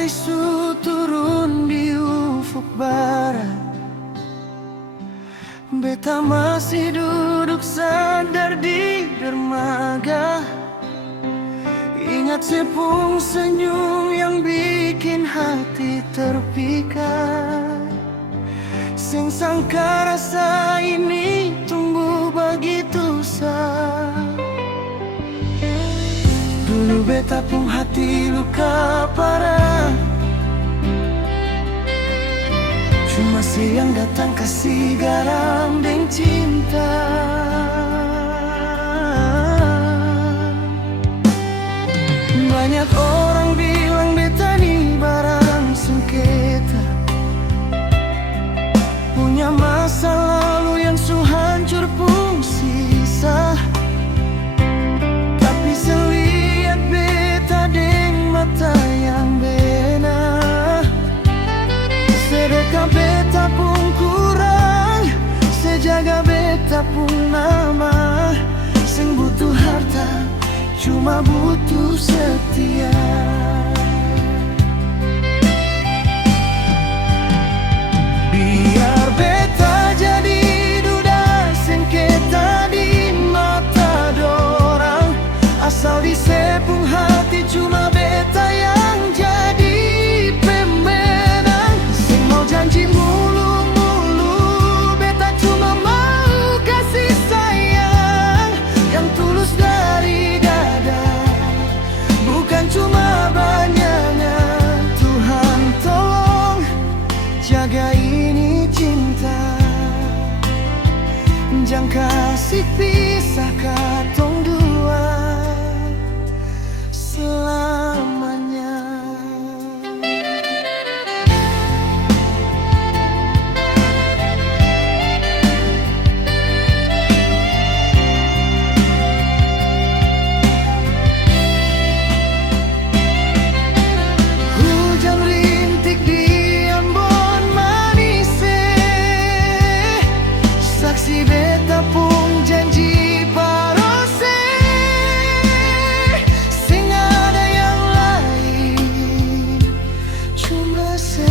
risu turun di ufuk barat, beta masih duduk sadar di dermaga. Ingat sepung senyum yang bikin hati terpikat. Sing sangka rasa ini tumbuh begitu sah. Dulu beta pun hati luka parah, cuma siang datang kasih garam dan cinta. Banyak orang bilang beta ni barang sengketa, punya masa lalu yang su hancur pun sisa. Tapi selihat beta deng mata yang benar, sedekah beta pun kurang, sejaga beta pun nama. Sing butuh harta, cuma butuh setia. Biar beta jadi duda sengketa di mata dorang, asal disepung hati cuma beta yang jadi pemenang. Sing mau janji mulu-mulu, beta cuma mau kasih sayang yang tulus dari dada, bukan cuma banyakan. Tuhan tolong jaga ini cinta, jangan kasih pisah katong dua selamanya. Hujan rintik di Ambon Manise, saksi beta pun janji parose. Sing ada yang lain, cuma se.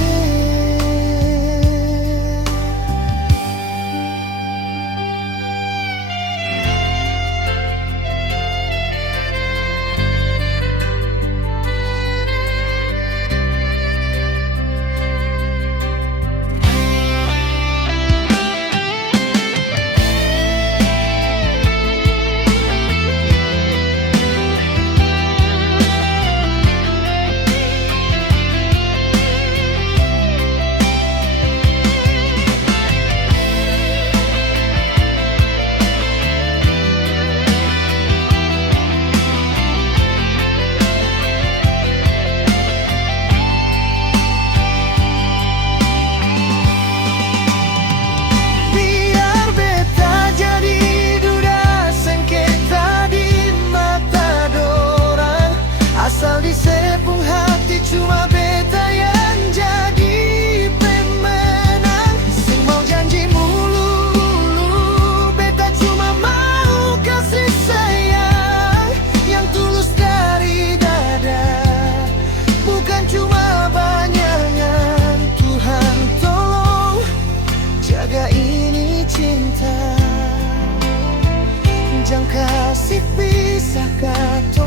Biar beta jadi duda sengketa di mata dorang, asal disepung hati cuma beta yang jadi pemenang. Sing mau janji mulu-mulu, beta cuma mau kasih sayang yang tulus dari dada, bukan cuma banyakan. Tuhan tolong jaga ini cinta, jangan kasih pisah kata